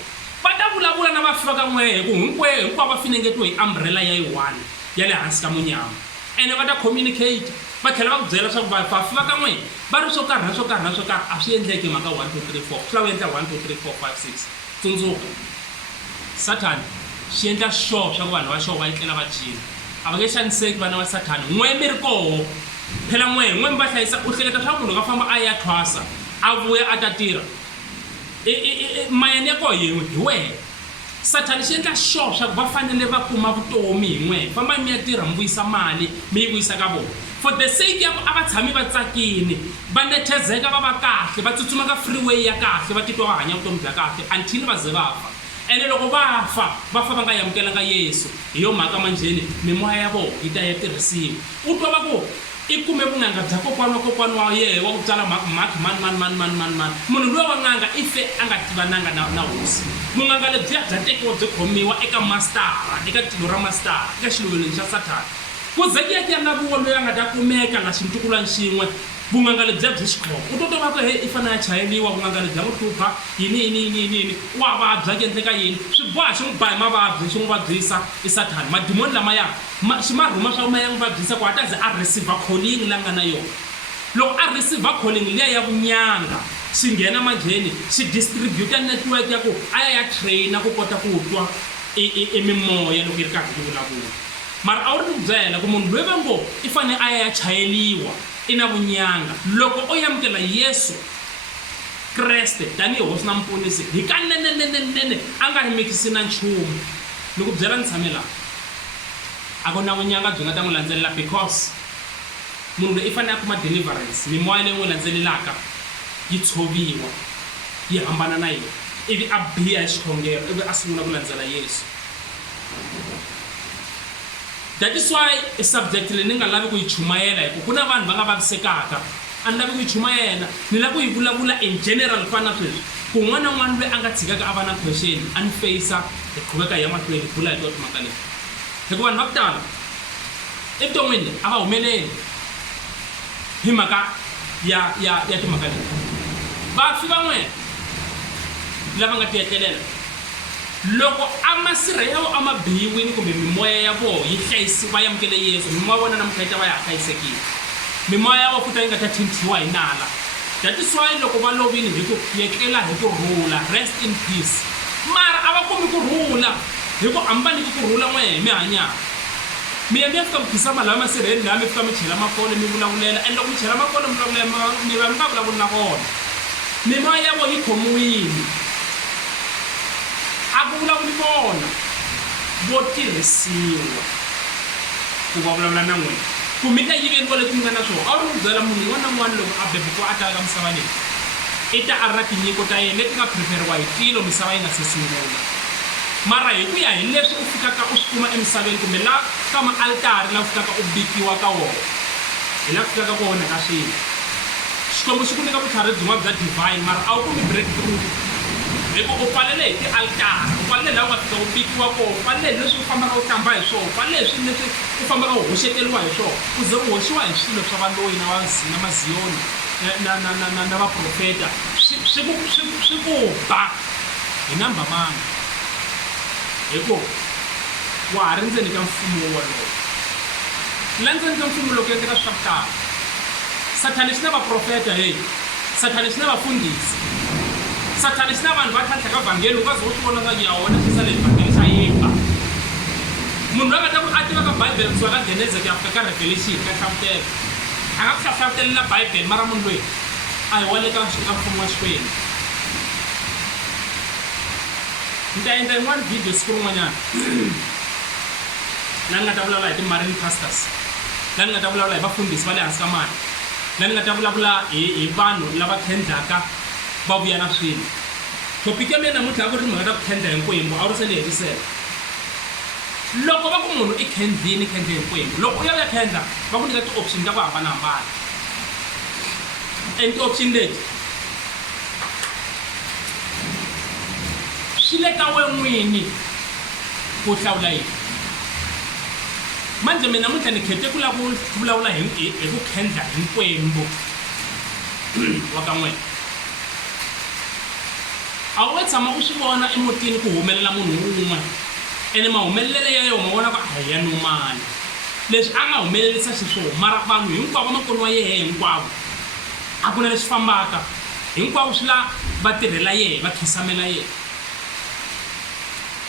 va ta vulavula na vafi va ka n'we hi ku hinkwavo va finengetiwe hi umbrella ya yi one ya le hansi ka munyama ene va ta communicate va tlhela va ku byela leswaku vafi va ka n'we va ri swo karhi a swi endleki mhaka 1 2 3 4 swi lava endla 1 2 3 4 5 6 tsundzuka Satan xi endla sure swa ku vanhu va sure va etlela va cina a va nge xaniseki vana va Satan n'we mi ri koho phela n'we mi va hlayisa u hleketa swa munhu nga famba a ya thwasa a vuya a ta tirha mayani ya koho yin'we hi wena Satan xi endla sure swa ku va fanele va kuma vutomi hi n'we famba mi ya tirha mi vuyisa mali mi yi vuyisa ka vona for the sake ya ku a va tshami va tsakini va nethezeka va va kahle va tsutsuma ka freeway ya kahle va titwa va hanya vutomi bya kahle until va ze va fa ene loko va fa va nga yamukelanga Yesu hi yo mhaka manjheni mimoya ya vona yi ta ya tirhisiwa u twa va ku i kume vun'anga bya kokwana wa yehe wa ku tsala mhaki mani munhu luya wa n'anga i fe a nga tivananga na hosi vun'anga lebyiya bya tekiwa byi khomiwa eka mastara eka tilo ra mastara eka xiluvelweni xa Satan ku zekiya ya navuwa loyi a nga ta kumeka na xintukulwana xin'we vun'anga lebyiya byi xikhoma u to tova ku i fanele ya chayeliwa vun'anga lebyi ya n'wi hlupha yini wa vabya ku endleka yini swi boha xi n'wi ba hi mavabyi xi n'wi vabyisa i Satan madimoni lamaya xi ma rhuma swa ku ma ya n'wi vabyisa ku a ta ze a receive calling la nga na yona loko a receive calling liya ya vunyanga swi nghena manjheni swi distributa network ya ku a ya traina ku kota ku twa mimoya loko yi ri karhi yi vulavula mara a wu ri ku byela ku munhu loyi va ngo i fanele a ya chayeliwa i na vunyanga loko o yamukela Yesu Kreste tanihi hosi na mponisi hi ka nenenenene a nga hi mikisi na nchumu ni ku byela ni tshame laha a ku na vunyanga byi nga ta n'wi landzelela because munhu loyi i fanele a kuma deliverance mimoya leyi n'wi landzelelaka yi tshoviwa yi hambana na yena ivi a biha hi xikhongelo ivi a sungula ku landzela Yesu that is why i subject leyi ni nga lavi ku yi chumayela hi ku na vanhu va nga vavisekaka a ni lavi ku yi chumayela ni lava ku yi vulavula in general fana na sweswi ku n'wana na n'wana loyi a nga tshikaka a va na question a ni feyisa hi qhuveka hi ya mahlweni hi vula hi tona timhaka leti hikuva vanhu va ku tala evuton'wini a va humeleli hi mhaka ya timhaka leti vafi van'we lava nga tiyetlelela loko a masirha ya vo a ma biyiwini kumbe mimoya ya vo yi hlayisi va yamukele Yesu mimoya vona na mukhayita va ya hlayisekile mimoya ya vo futa yi nga ta thintiwa hi nala that is why loko va lovile hi ku yetlela hi ku rhula rest in peace mara a va kumi ku rhula hi ku ambaniki ku rhula n'we hi mi hanyaka mi ya mi ya fika mi khisa mali ya masirheni laha mi fika mi chela makole mi vulavulela and loko mi chela makole mi vulavulela mi va mi nga vulavuli na vona mimoya ya vo yi khomiwile a ku vulavuli vona vo tirhisiwa ku va vulavula na n'wina ku mi ta yiveriwa leti mi nga na swona a wu ri ku byela munhu un'wana na un'wana loko a bebuka a taka ka misava leyi i ta a ri na tinyiko ta yena leti nga preferiwa hi tilo misava yi nga se sungula mara hi ku ya hi leswi u fikaka u swi kuma emisaveni kumbe la ka maaltari la u fikaka u bikiwa ka wona hi la ku fikaka ku onhaka swilo xikwembu xi ku nyika vutlhari byin'wana bya divine mara a wu kumi breakthrough hi ku u pfalele hi tialtari u pfalele laha u nga fika u bikiwa kona u pfalele leswi u fambaka u hlamba hi swona u pfalele leswi u fambaka u hoxeteriwa hi swona ku ze u hoxiwa hi swilo swa valoyi na maziyoni na vaprofeta swi ku ba hi namba mani hi ku wa ha ri ndzeni ka mfumo wolowo la ndzeni ka mfumo loko endleka swi swa ku tala Sathani xi na vaprofeta heyi Sathani xi na vafundhisi Sathani xi na vanhu va tlhantlha ka vhangeli u nga ze u swi vona nga ya wona xisa leyi vhangeli xa yimba munhu loyi a nga ta ku a tiva ka Bible kusuka ka Genesis ku ya fika ka Revelation ka hlavutelo a nga ku hlahlavutelela Bible mara munhu loyi a hi wa le ka mfumo wa Xikwembu ni ta endla yin'wana video siku rin'wanyana laha ni nga ta vulavula hi ti-marine pastors laha ni nga ta vulavula hi vafundhisi va le hansi ka mali lani nga ta vulavula hi vanhu lava khendlaka va vuya na swilo topic ya mina namuntlha a ku ri mhaka ta ku khendla hi nkwembu a wu ri se ni hetisela loko va ku munhu i khendlini khendle hi nkwembu loko u ya khendla va ku nyika ti-option ta ku hambanahambana and ti-option leti swi le ka we n'wini ku hlawula yini manje mina namuntlha ni khete ku vulavula hi ku khendla hi nkwembu wa ka n'wina a wu tshama u swi vona emutini ku humelela munhu un'we ene mahumelelo ya yona ma vona ku a ya nomani leswi a nga humelerisa xiswona mara vanhu hinkwavo makoni wa yehe hinkwavo a ku na leswi fambaka hinkwavo swi la va tirhela yehe va khisamela yehe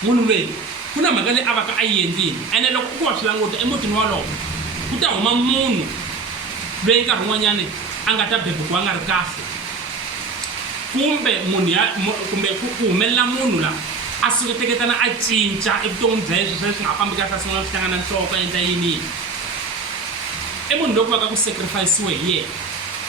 munhu loyi ku na mhaka leyi a va ka a yi endlini ene loko u ku wa swi languta emutini walowo ku ta huma munhu loyi nkarhi wun'wanyani a nga ta bebukiwa a nga ri kahle kumbe kumbe ku humelela munhu la a suketeketana a cinca evuton'wini bya yeswo swi nga fambi kahle a sungula swi hlangana nhloko a endla yini i munhu loyi ku va ka ku sacrifice-iwe hi yena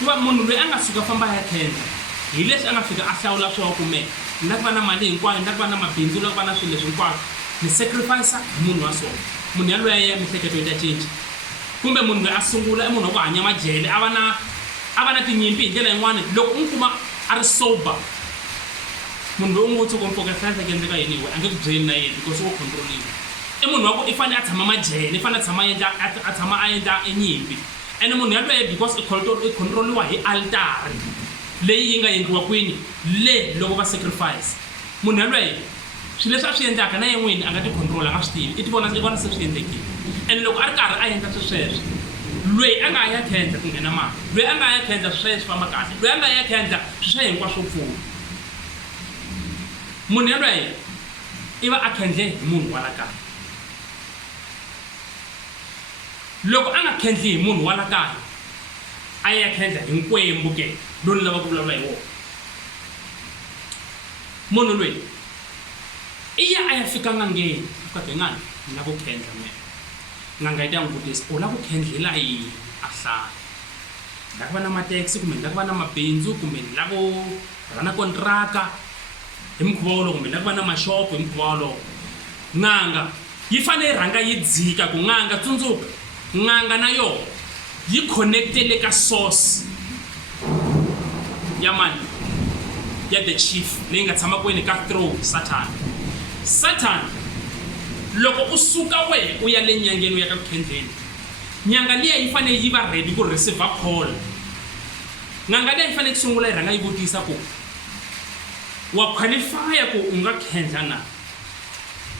ku va munhu loyi a nga suka famba ya khendla hi leswi a nga fika a hlawula swo kumeka ni la ku va na mali hinkwayo ni la ku va na mabindzu la ku va na swilo leswi hinkwaswo ni sacrifice hi munhu wa so munhu yaloya ya mihleketo yi ta cinca kumbe munhu loyi a sungula i munhu wa ku hanya majele a va na tinyimpi hi ndlela yin'wana loko u n'wi kuma a ri sober munhu loyi u n'wi tsoko mpfokela hlaya ku endleka yini a nge ku byeli na yena because u control-iwe i munhu wa ku i fanele a tshama majele i fanele a tshama a endla enyimpi ene munhu yaloye because i control-iwa hi altari leyi yi nga endliwa kwini le loko va sacrifice munhu yaloye swilo leswi a swi endlaka na yen'wini a nga ti control a nga swi tivi i vona se swi endlekile ene loko a ri karhi a endla sweswo loyi a nga ya khendla ku nghena mali loyi a nga ya khendla swi famba kahle loyi a nga ya khendla swi hinkwaswo pfuna munhu yaloye i va a khendle hi munhu wa la kaya loko a nga khendli hi munhu wa la kaya a ya khendla hi nkwembu ke loyi lava ku vulavula hi wona munhu loyi i ya a ya fika ngangeni fika ngani ni lava ku khendla mina nganga yi ta n'wi vutisa u lava ku khendlela yini a hlaya ni lava ku va na mathekisi kumbe ni lava ku va na mabindzu kumbe ni lava ku va na kontraka hi mukhuva wolowo kumbe ni lava ku va na mashopo hi mukhuva wolowo nganga yi fanele yi rhanga yi dzika ku nganga tsundzuka nganga na yona yi connectele ka source ya mani ya the chief leyi nga tshama kwini ka throne Satan loko u suka wehe u ya le nyangeni u ya ka ku khendleni nyanga liya yi fanele yi va ready ku receive call nganga liya yi fanele ku sungula yi rhanga yi vutisa ku wa qualify ku u nga khendla na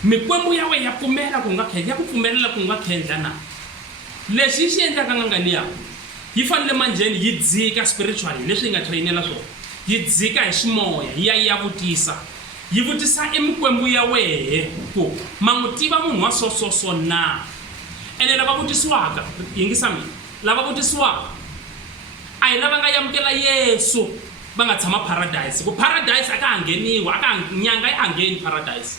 mikwembu ya wena ya pfumela ku nga khendla ya ku pfumelela ku nga khendla na leswi xi endlaka nganga liya yi fanele manjeni yi dzika spiritually leswi yi nga trainela swona yi dzika hi ximoya yi ya vutisa yi vutisa emikwembu ya wehe ku ma n'wi tiva munhu wa so na ene lava vutisiwaka yingisa mina lava vutisiwaka a hi lava nga yamukela Yesu va nga tshama paradise ku paradise aka ha ngheniwa nyanga yi a ngheni paradise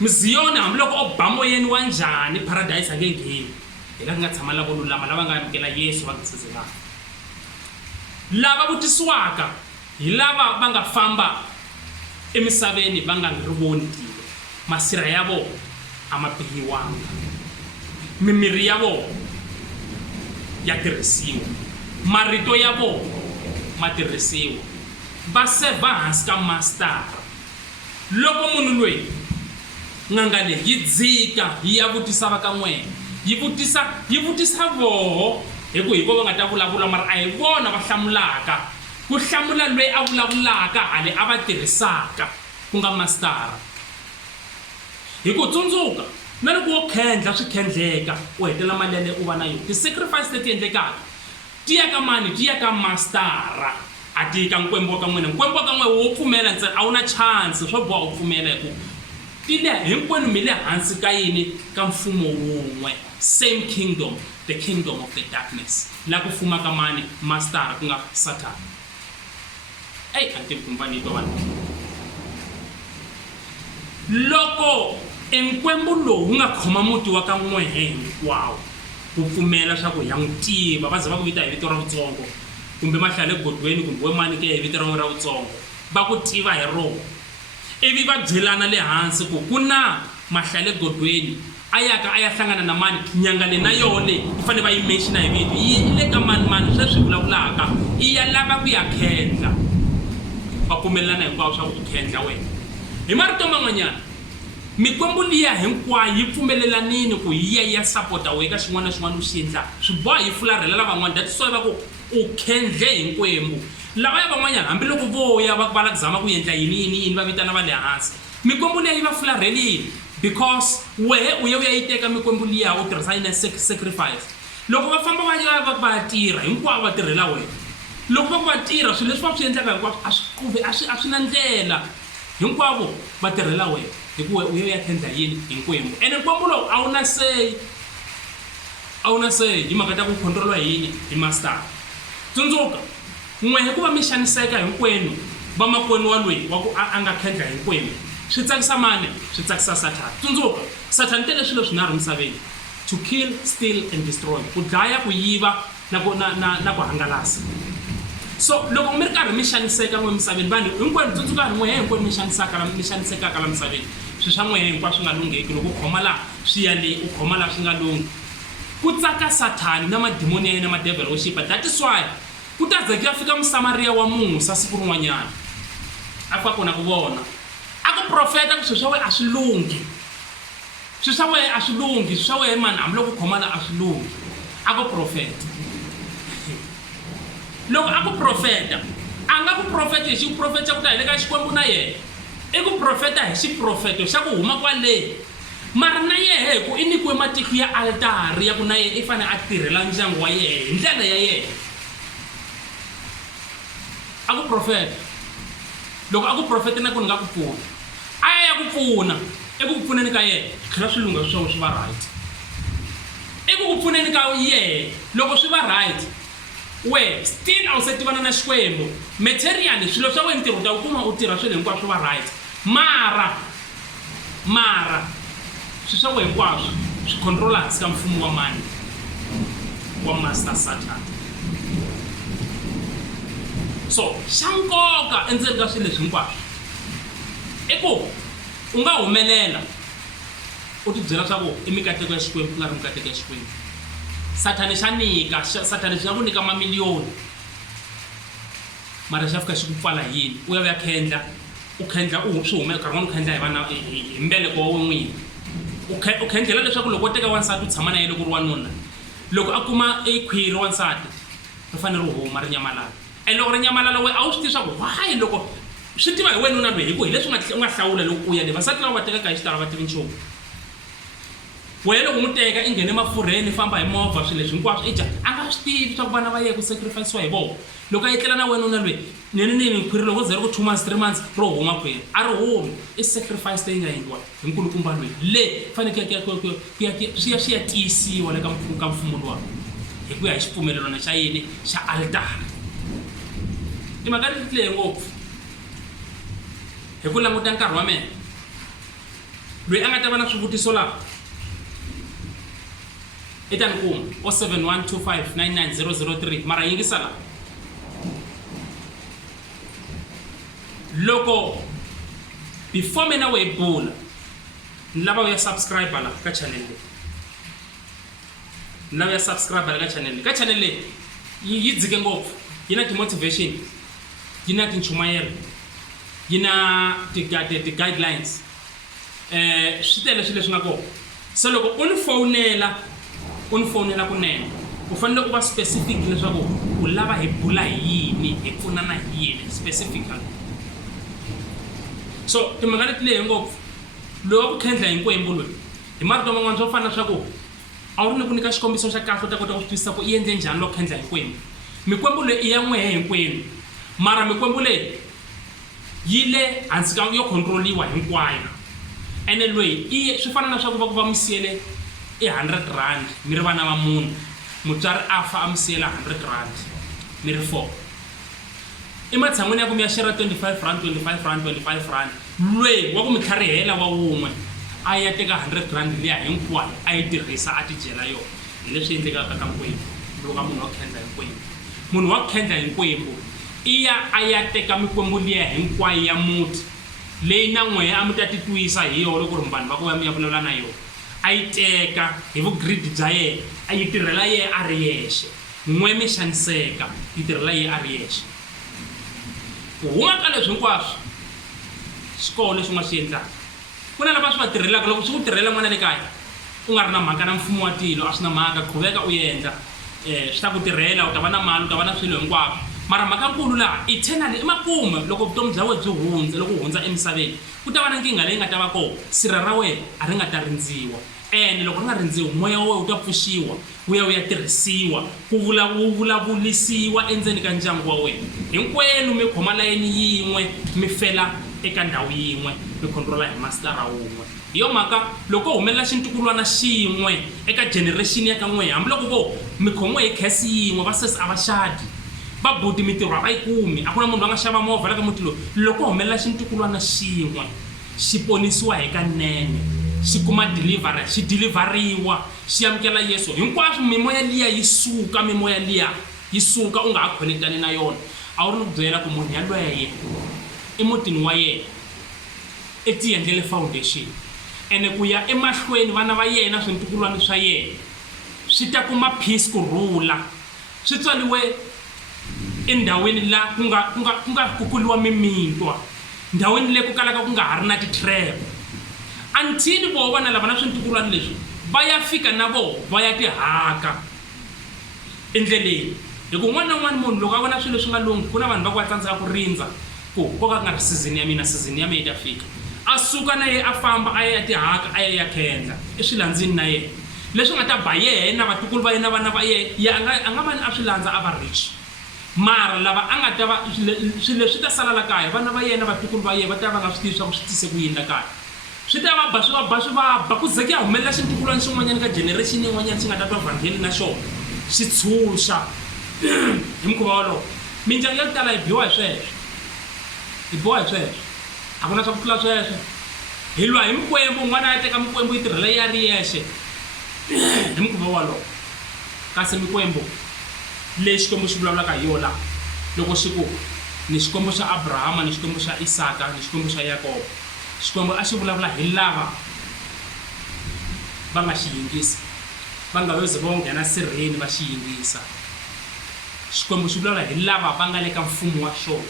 mziyoni hambiloko o ba moyeni wa njhani paradise a nge ngheni hi la nga tshama lavo lulama lava nga yamukela Yesu va ngesezelaka lava vutisiwaka hi lava va nga famba emisaveni va nga ri voni tilo masirha ya vona a ma bihiwanga mimiri ya vona ya tirhisiwa marito ya vona ma tirhisiwa va serva hansi ka mastara loko munhu loyi nganga leyi yi dzika yi ya vutisa va ka n'wena yi vutisa voho hi ku hi vo va nga ta vulavula mara a hi vona va hlamulaka ku hlamula loyi a vulavulaka hale a va tirhisaka ku nga mastara hi ku tsundzuka na loko wo khendla swi khendleka u hetela mali yaleyo u va na yona ti-sacrifice leti endlekaka ti ya ka mani ti ya ka mastara a ti ka nkwembu wa ka n'wina nkwembu wa ka n'wina wo pfumela ntsena a wu na chance swo boha u pfumela hi ku ti le hinkwenu mi le hansi ka yini ka mfumo wun'we same kingdom the kingdom of the darkness la ku fumaka mani mastara ku nga Satan a ti kumbani to vanhu loko enkwembu lowu nga khoma muti wa ka n'wehe hinkwawo ku pfumela swa ku ya n'wi tiva va za va ku vita hi vito ra vutsongo kumbe mahlale godweni kumbe we mani ke hi vito ra vutsongo va ku tiva hi rona ivi va byelana le hansi ku ku na mahlale godweni ayaka aya hlangana na mani nyanga le na yone i fane va yi mention hi vito yi le ka mani sweswi vulavulaka i ya lava ku ya khendla va pfumelelana hinkwavo swa ku khendla wena hi marito man'wanyana mikwembu liya hinkwayo yi pfumelelanini ku yi ya sapota weka xin'wana na xin'wana u xi endla swi boha yi fularhela lavan'wana that's why va ku u khendle hinkwembu lava ya van'wanyana hambiloko voya va lava ku zama ku endla yini va vitana va le hansi mikwembu liya yi va fularhelini because wehe u ya yi teka mikwembu liya u tirhisa yina sacrifice loko va famba va ya tirha hinkwavo va tirhela wena loko va tirha swilo leswi va swi endlaka hinkwavo a swi na ndlela hinkwavo va tirhela wena hikuva u ya khendla yini hinkwembu ene nkwembu lowu a wu na say hi mhaka ta ku control yini hi master tsundzuka n'we hikuva mi xaniseka hinkwenu va makwenu wa loyi wa ku a nga khendla hinkwenu swi tsakisa mani swi tsakisa Satan tsundzuka Satan tele swilo swinharhu misaveni to kill steal and destroy ku dlaya ku yiva na ku hangalasa so loko mi ri karhi mi xaniseka n'we misaveni vanhu hinkwenu tsundzukani n'we hinkwenu mi xanisekaka la misaveni swi swa n'we hinkwaswo swi nga lungheki loko u khoma laha swi ya le u khoma laha swi nga lunghi ku tsaka Sathani na madimoni ya yena madevil worshiper that is why ku ta ze ku ya fika musamariya wa Musa siku rin'wanyana a fika kona ku vona a ku profeta ku swilo swa wena a swi lunghi swilo swa wena a swi lunghi swilo swa wena mani hambiloko u khoma laha a swi lunghi a ku profeta loko a ku profeta a nga ku profeta hi xiprofeta ku ta hi le ka Xikwembu na yena i ku profeta hi xiprofeto xa ku huma kwale mara na yehe ku i nyikiwe matiko ya altari ya ku na yena i fane a tirhela ndyangu wa yena hi ndlela ya yena a ku profeta loko a ku profeta na ku ni nga ku pfuna a ya ku pfuna eku ku pfuneni ka yena tlhela swi lunga swi va right eku ku pfuneni ka yena loko swi va right we still a wu se tivana na Xikwembu material swilo swa wena ntirho u ta wu kuma u tirha swilo hinkwaswo va right mara swilo swa wena hinkwaswo swi controla hansi ka mfumo wa mani wa master Satan so xa nkoka endzeni ka swilo leswi hinkwaswo i ku u nga humelela u ti byela swa ku i mikateko ya Xikwembu ku nga ri mikateko ya Xikwembu Sathani Sathani xi nga ku nyika mamiliyoni mara xa fika xi ku pfala yini u ya khendla u khendla swi humela nkarhi wun'wana u khendla hi vana hi mbeleko wa wena n'wini u khendlela leswaku loko u teka wansati u tshama na yena loko ri wanuna loko a kuma khwiri wansati ri fanele ri huma ri nyamalala and loko ri nyamalala we a wu swi tivi swa ku why loko swi tiva hi wena nuna loyi hikuva hi leswi u nga hlawula loko u ya le vasati lava va tekaka hi xitalo va tivi nchumu wena loko n'wi teka i nghene mafurheni famba hi movha swilo leswi hinkwaswo i dya a nga swi tivi swa ku vana va ye ku sacrifice-wa hi vona loko a etlela na wena nuna loyi nini khwiri loko ze ri ku 2 months 3 months ro huma khwiri a ri humi i sacrifice leyi nga endliwa hi nkulukumba loyi le fanekele swi ya tiyisiwa le ka mfumo luwa hi ku ya hi xipfumelelano xa yini xa altari timhaka leti leyi ngopfu hi ku languta nkarhi wa mena loyi a nga ta va na swivutiso laha ita ni kuma 0712599003 mara yingisa la loko before mina we bula ni lava ya subscribe la ka channel leyi ni lava ya subscribe la ka channel leyi yi dzike ngopfu yi na motivation yi na tinchumayelo yi na ti guidelines swi tele swilo leswi nga kona so loko u ni fonela kunene u fanele u va specific leswaku u lava hi bula hi yini hi pfunana hi yini specifically so timhaka leti leyi ngopfu loyi wa ku khendla hinkwembu loyi hi marito man'wana swo fana swa ku a wu ri ni ku nyika xikombiso xa kahle u ta kota ku swi twisisa ku i endle njhani loko khendla hinkwembu mikwembu leyi i ya n'wehe hinkwenu mara mikwembu leyi yi le hansi ka yo controliwa hinkwayo ene loyi swi fana na swa ku va ku va mi siyele i 100 rand mi ri vana va munhu mutswari a fa a mi siyela 100 rand mi ri 4 ematshan'wini ya ku mi ya xera 25 rand loyi wa ku mi tlharihela wa wun'we a ya teka 100 rand liya hinkwayo a yi tirhisa a ti dyela yona hi leswi endlekaka ka Nkwembu loko ka munhu wa khenza hi Nkwembu. Munhu wa khenza hi Nkwembu a ya teka mikwembu liya hinkwayo ya muti leyi na n'wehe a mi ta titwisa hi yona loko ri vanhu va ku ya mi ya vulavula na yona, a yi teka hi vugridi bya yena a yi tirhela yena a ri yexe. N'we mi xaniseka yi tirhela yena a ri yexe. Ku huma ka leswi hinkwaswo xikolo leswi nga swi endlaka ku na lava swi va tirhelaka. Loko swi ku tirhela n'wana le kaya u nga ri na mhaka na mfumo wa tilo, a swi na mhaka, qhuveka u endla swi ta ku tirhela, u ta va na mali, u ta va na swilo hinkwaswo. Mara mhaka nkulu laha eternally emakumu loko vutomi bya wena byi hundza, loko u hundza emisaveni ku ta va na nkingha leyi nga ta va kona. Sirha ra wena a ri nga ta rindziwa, ene loko ri nga rindziwi moya wa wena u ta pfuxiwa wu ya tirhisiwa ku vulavulisiwa endzeni ka ndyangu wa wena. Hinkwenu mi khoma layeni yin'we, mi fela eka ndhawu yin'we, mi controla hi masitara wun'we. Hi yo mhaka loko humelela xintukulwana xin'we eka generation ya ka n'wehe, hambiloko vo mi khomiwe hi khesi yin'we, vasesi a va xadi, va buti mitirho a va yi kumi, a ku na munhu va nga xava movha la ka muti lowu. Loko humelela xintukulwana xin'we xi ponisiwa hi ka nene, xi kuma delivery, xi deliveriwa, xi amukela Yesu, hinkwaswo mimoya liya yi suka, mimoya liya yi suka u nga ha khonekitani na yona. A wu ri ni ku byela ku munhu yalweye emutini wa yena i ti endlele foundation, ene ku ya emahlweni vana va yena swintukulwana swa yena swi ta kuma peace kurhula. Swi tswaliwe endhawini la ku nga kukuriwa mimintwa, ndhawini leyi ku kalaka ku nga ha ri na ti-trap, until vo vana lava na swintukulwana leswi va ya fika na vo va ya tihaka endleleni. Hi ku n'wana na n'wana munhu loko a vona swilo swi nga lunghi, ku na vanhu va ku va tsandzeka ku rindza ku koka ku nga ri season ya mina, season ya mina yi ta fika, a suka na yena a famba a ya tihaka a ya khendla eswilandzini na yena. Leswi nga ta ba yena na vatukulu va yena na vana va yena a nga va a swi landza a va rich, mara lava a nga ta va swilo leswi ta sala la kaya vana va yena vatukulu va yena va ta va nga swi tivi swa ku swi tise ku yini la kaya. Swi ta va ba swi va ba ku ze ku ya humelela xintukulwana xin'wanyana ka generation yin'wanyana xi nga ta twa vhangeli na xona xi tshunxa. Hi mukhuva wolowo mindyangu ya ku tala hi biwa hi sweswo, hi biwa hi sweswo, a ku na swa ku tlula sweswo. Hi lwa hi mikwembu, n'wana ya teka mikwembu yi tirhela ya ri yexe hi mukhuva wolowo. Kasi mikwembu leyi xikwembu xi vulavulaka hi yona loko xi ku ni xikwembu xa Abrahama, ni xikwembu xa Isaka, ni xikwembu xa Yakobo, xikwembu a xi vulavula hi lava va nga xi yingisa, va nga yoze va nghena sirheni va xi yingisa. Xikwembu xi vulavula hi lava va nga le ka mfumo wa xona,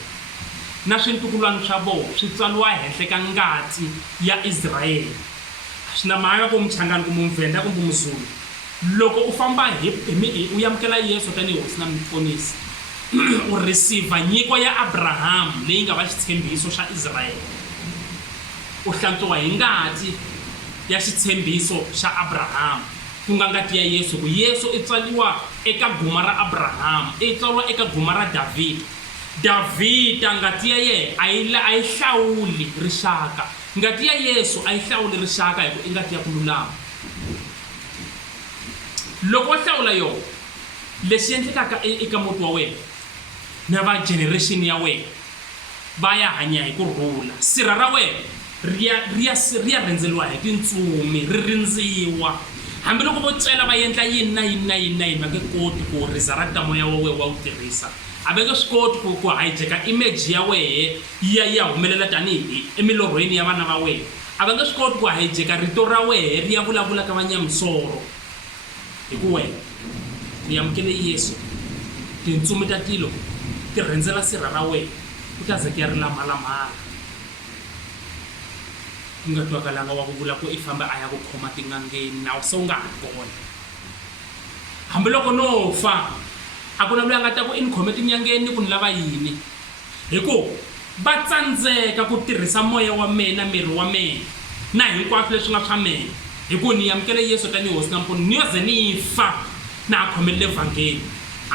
na swintukulwana swa vona swi tswaliwa henhla ka ngati ya Israyele. A swi na mhaka ku muchangani kumbe muvhenda kumbe muzulu, loko u famba u yamukela Yesu tanihi hosi na muponisi u receive nyiko ya Abrahamu leyi nga va xitshembiso xa Israyele, u hlantswiwa hi ngati ya xitshembiso xa Abrahamu ku nga ngati ya Yesu. Ku Yesu i tswaliwa eka guma ra Abrahamu, i tswaliwa eka guma ra Davhida ngati ya yena a yi hlawuli rixaka, ngati ya Yesu a yi hlawuli rixaka hi ku i ngati ya ku lulama. Loko wa hlawula yona, lexi endlekaka eka muti wa wena na va generation ya wena va ya hanya hi kurhula. Sirha ra wena ri ya rindzeliwa hi tintsumi, ri rindziwa. Hambiloko vo tsela va endla yini na yini na yini na yini, va nge koti ku resurrecta moya wa wena wa wu tirhisa. A va nge swi koti ku hijacka image ya wena ya humelela tanihi emilorhweni ya vana va wena. A va nge swi koti ku hijacka rito ra wena ri ya vulavula ka vanyamisoro. Hi ku wena ni amukele Yesu, tintsumi ta tilo ti rendzela sirha ra wena ku ta ze ku ya ri lamalamala. Ku nga twakalanga wa ku vula ku i famba a ya ku khoma tin'angeni na se u nga ha kona. Hambiloko no fa a ku na loyi a nga ta ku i ni khome tinyangeni ni ku ni lava yini, hi ku va tsandzeka ku tirhisa moya wa mina, miri wa mina na hinkwaswo leswi nga swa mina. Hi ku ni amukele Yesu tanihi hosi na mpfuno, ni yo ze ni fa na ha khomelele vhangeli.